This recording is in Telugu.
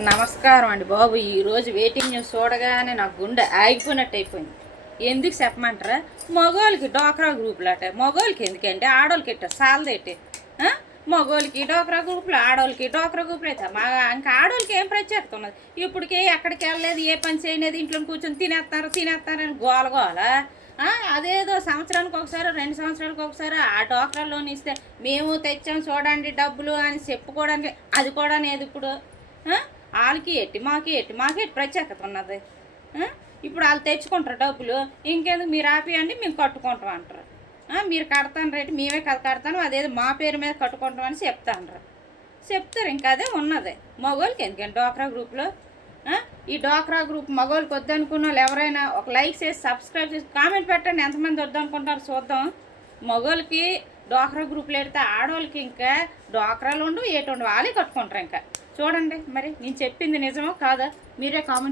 నమస్కారం అండి బాబు. ఈరోజు వెయిటింగ్ న్యూస్ చూడగానే నాకు గుండె ఆగిపోయినట్టు అయిపోయింది. ఎందుకు చెప్పమంటారా? మగోళ్ళకి డోక్రా గ్రూపులు అట. మగోళ్ళకి ఎందుకంటే ఆడోళ్ళకి ఇట్ట సాలదేటి. మగోళ్ళకి డోక్రా గ్రూపులు, ఆడోళ్ళకి డోక్రా గ్రూపులు అయితే ఇంకా ఆడోళ్ళకి ఏం ప్రత్యేకత ఉన్నది? ఇప్పటికే ఎక్కడికి వెళ్ళలేదు, ఏ పని చేయలేదు, ఇంట్లో కూర్చొని తినేస్తారని గోల. అదేదో సంవత్సరానికి ఒకసారి 2 సంవత్సరాలకు ఒకసారి ఆ డోక్రా లోన్ ఇస్తే మేము తెచ్చాం చూడండి డబ్బులు అని చెప్పుకోవడానికి అది కూడా లేదు ఇప్పుడు. వాళ్ళకి మాకేటి ప్రత్యేకత ఉన్నది. ఇప్పుడు వాళ్ళు తెచ్చుకుంటారు డబ్బులు, ఇంకెందుకు మీరు ఆపియండి మేము కట్టుకుంటాం అంటారు. మీరు కడతాను రేటు మేమే కడతాను, అదేదో మా పేరు మీద కట్టుకుంటాం అని చెప్తారు. ఇంకా అదే ఉన్నది. మగోళ్ళకి ఎందుకండి డోక్రా గ్రూప్లో? ఈ డోక్రా గ్రూప్ మగోళ్ళకి వద్దనుకున్న వాళ్ళు ఎవరైనా ఒక లైక్ చేసి సబ్స్క్రైబ్ చేసి కామెంట్ పెట్టండి, ఎంతమంది వద్దనుకుంటారు చూద్దాం. మగోళ్ళకి డోక్రా గ్రూపులు పెడితే ఆడవాళ్ళకి ఇంకా డోక్రాలు ఉండవు, ఏటుండవు, వాళ్ళే కట్టుకుంటారు. ఇంకా చూడండి మరి నేను చెప్పింది నిజమో కాదా మీరే కామెంట్